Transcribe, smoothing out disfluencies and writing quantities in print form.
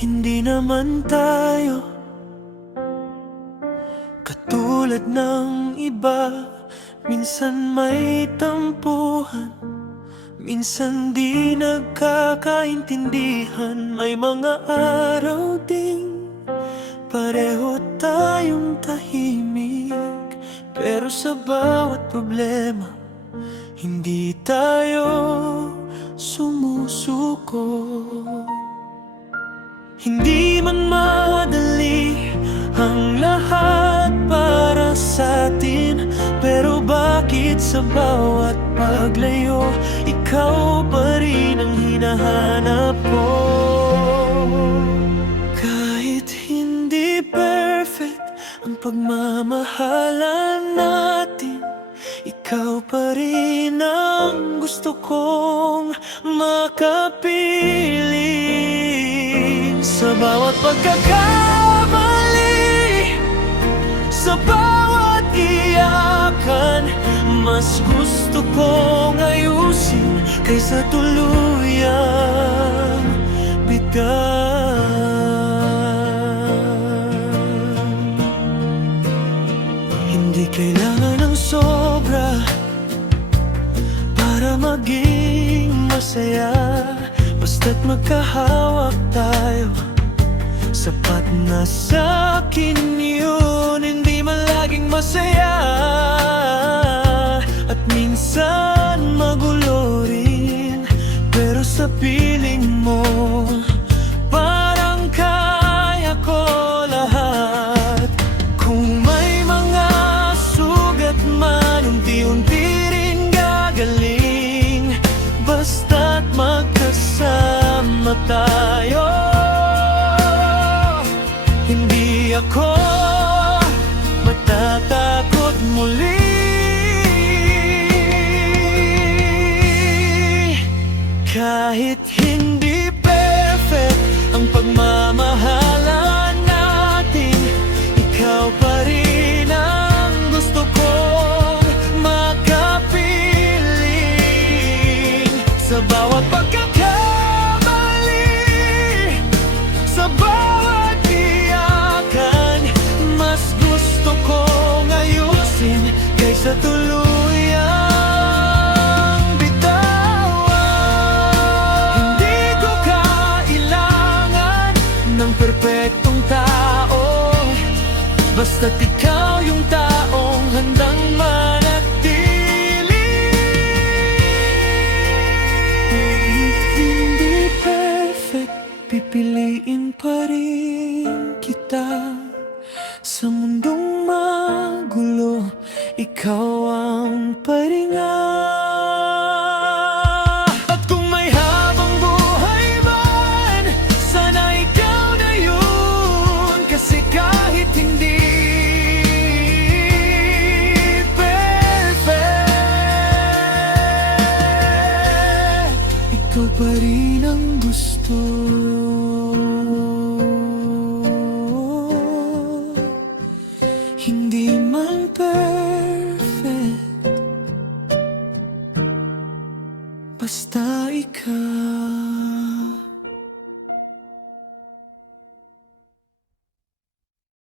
Hindi naman tayo katulad ng iba. Minsan may tampuhan, minsan di nagkakaintindihan. May mga araw ding pareho tayong tahimik, pero sa bawat problema hindi tayo sumusuko. Hindi man madali ang lahat para sa atin, pero bakit sa bawat paglayo ikaw pa rin ang hinahanap ko? Kahit hindi perfect ang pagmamahalan natin, ikaw pa rin ang gusto kong makapiling. Sa bawat pagkakamali, sa bawat iyakan, mas gusto kong ayusin kaysa tuluyang bitawan. Hindi kailangan ng sobra para maging masaya, basta't magkahawak tayo, sapat na sa'kin yun. Hindi man laging masaya at minsan magulo rin, pero sa piling mo parang kaya ko lahat. Kung may mga sugat man, unti-unti rin gagaling, basta't magkasama tayo. Hindi ako matatakot muli. Kahit hindi perfect ang pagmamahalan natin, ikaw pa rin ang gusto kong makapiling. Sa bawat pagkakamali, sa bawat iyakan, mas gusto kong ayusin kaysa tuluyang bitawan. Hindi ko kailangan ng perpektong tao, basta't ikaw yung taong handang manatili. Hindi perfect, pipiliin pa rin kita. Sa mundong magulo, ikaw ang paringa.